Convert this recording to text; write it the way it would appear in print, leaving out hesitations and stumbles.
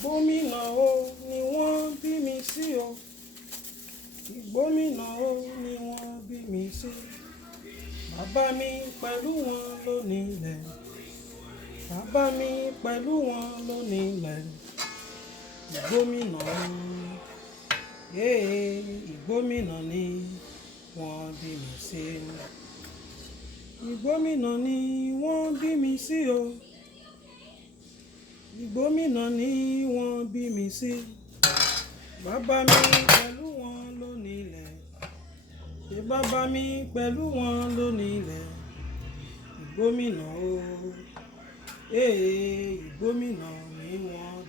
Ìgbómìnà o ni wọ́n bí mi sí o. Ìgbómìnà o ni wọ́n bí mi sí. Bàbá mi pẹ̀lú wọn ló nílẹ̀. Bàbá mi pẹ̀lú wọn ló nílẹ̀. Ìgbómìnà o. Ìgbómìnà ni wọ́n bí mi sí. Ìgbómìnà ni wọ́n bí mi sí o. Ìgbómìnà ni wọ́n bí mi sí. Bàbá mi pẹ̀lú wọn ló nílẹ̀. Ṣé bàbá mi pẹ̀lú wọn ló nílẹ̀? Ìgbómìnà o. Ìgbómìnà ni wọ́n